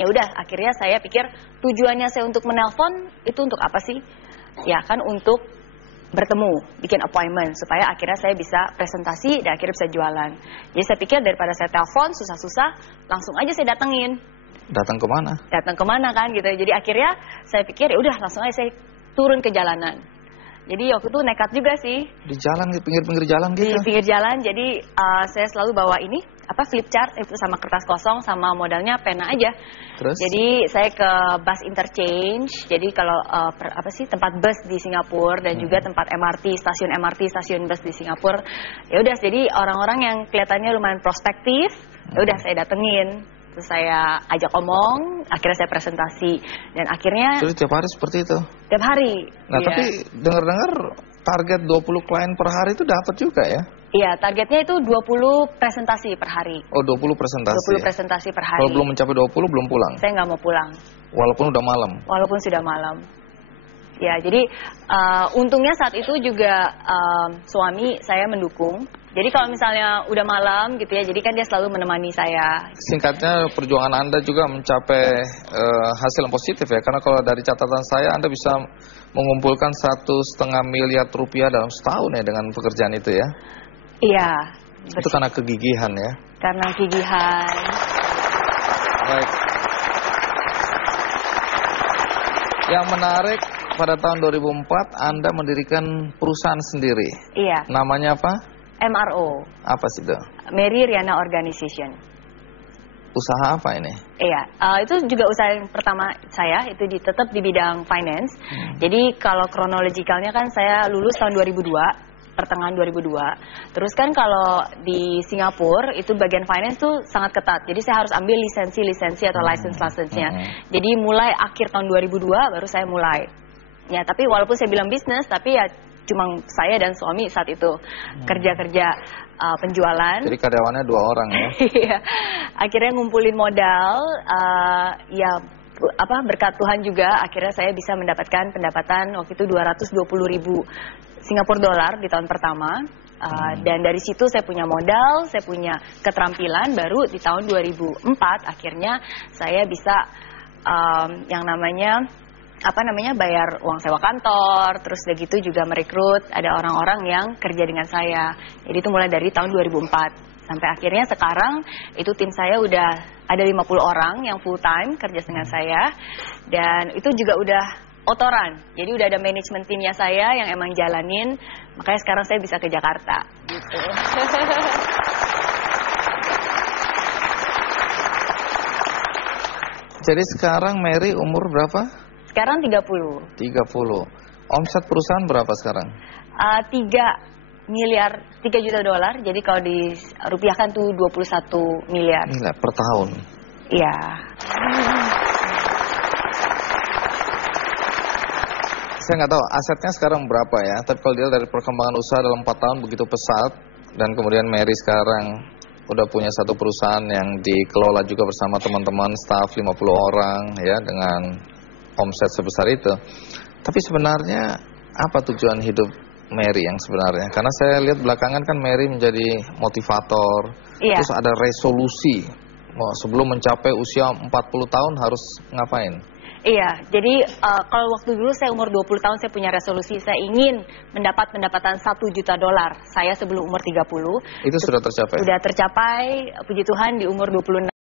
Ya udah, akhirnya saya pikir tujuannya saya untuk menelpon itu untuk apa sih? Ya kan untuk bertemu, bikin appointment supaya akhirnya saya bisa presentasi dan akhirnya bisa jualan. Jadi saya pikir daripada saya telepon susah-susah, langsung aja saya datengin. Datang ke mana? Datang kemana kan gitu. Jadi akhirnya saya pikir ya udah langsung aja saya turun ke jalanan. Jadi waktu itu nekat juga sih. Di jalan, di pinggir-pinggir jalan gitu? Di pinggir jalan, jadi saya selalu bawa ini, flip chart itu sama kertas kosong sama modalnya pena aja. Terus? Jadi saya ke bus interchange, jadi kalau tempat bus di Singapura dan juga tempat MRT, stasiun bus di Singapura. Ya udah, jadi orang-orang yang kelihatannya lumayan prospektif, ya udah saya datengin. Terus saya ajak omong, akhirnya saya presentasi. Dan akhirnya... Terus tiap hari seperti itu? Tiap hari. Nah iya. Tapi dengar-dengar target 20 klien per hari itu dapat juga ya? Iya, targetnya itu 20 presentasi per hari. Oh, 20 presentasi? 20 presentasi per hari. Kalau belum mencapai 20, belum pulang? Saya nggak mau pulang. Walaupun udah malam? Walaupun sudah malam. Ya, jadi untungnya saat itu juga suami saya mendukung. Jadi kalau misalnya udah malam gitu ya, jadi kan dia selalu menemani saya. Singkatnya perjuangan Anda juga mencapai hasil yang positif ya, karena kalau dari catatan saya Anda bisa mengumpulkan 1,5 miliar rupiah dalam setahun ya dengan pekerjaan itu ya? Iya. Itu karena kegigihan ya? Karena kegigihan. Baik. Yang menarik, pada tahun 2004 Anda mendirikan perusahaan sendiri. Iya. Namanya apa? MRO. Apa sih itu? Mary Riana Organization. Usaha apa ini? Iya, itu juga usaha yang pertama saya, itu tetap di bidang finance. Jadi kalau kronologikalnya kan saya lulus tahun 2002, pertengahan 2002. Terus kan kalau di Singapura itu bagian finance tuh sangat ketat. Jadi saya harus ambil lisensi atau license-nya. Jadi mulai akhir tahun 2002 baru saya mulai. Ya, tapi walaupun saya bilang bisnis, tapi ya cuma saya dan suami saat itu kerja penjualan. Jadi karyawannya 2 orang ya? Iya. Akhirnya ngumpulin modal, berkat Tuhan juga akhirnya saya bisa mendapatkan pendapatan waktu itu 220.000 Singapura dolar di tahun pertama. Dan dari situ saya punya modal, saya punya keterampilan, baru di tahun 2004 akhirnya saya bisa yang namanya bayar uang sewa kantor, terus udah gitu juga merekrut ada orang-orang yang kerja dengan saya. Jadi itu mulai dari tahun 2004 sampai akhirnya sekarang itu tim saya udah ada 50 orang yang full time kerja dengan saya, dan itu juga udah otoran. Jadi udah ada manajemen timnya saya yang emang jalanin, makanya sekarang saya bisa ke Jakarta gitu. Jadi sekarang Mary umur berapa? Sekarang 30. 30. Omset perusahaan berapa sekarang? 3 juta dolar. Jadi kalau dirupiahkan tuh 21 miliar. Gila, per tahun? Iya. Saya nggak tahu asetnya sekarang berapa ya. Tapi kalau dia dari perkembangan usaha dalam 4 tahun begitu pesat, dan kemudian Mary sekarang udah punya satu perusahaan yang dikelola juga bersama teman-teman staff 50 orang ya, dengan omset sebesar itu. Tapi sebenarnya apa tujuan hidup Mary yang sebenarnya? Karena saya lihat belakangan kan Mary menjadi motivator. Iya. Terus ada resolusi. Sebelum mencapai usia 40 tahun harus ngapain? Iya, jadi kalau waktu dulu saya umur 20 tahun saya punya resolusi, saya ingin mendapat pendapatan 1 juta dolar saya sebelum umur 30. Itu sudah tercapai? Sudah tercapai, puji Tuhan di umur 26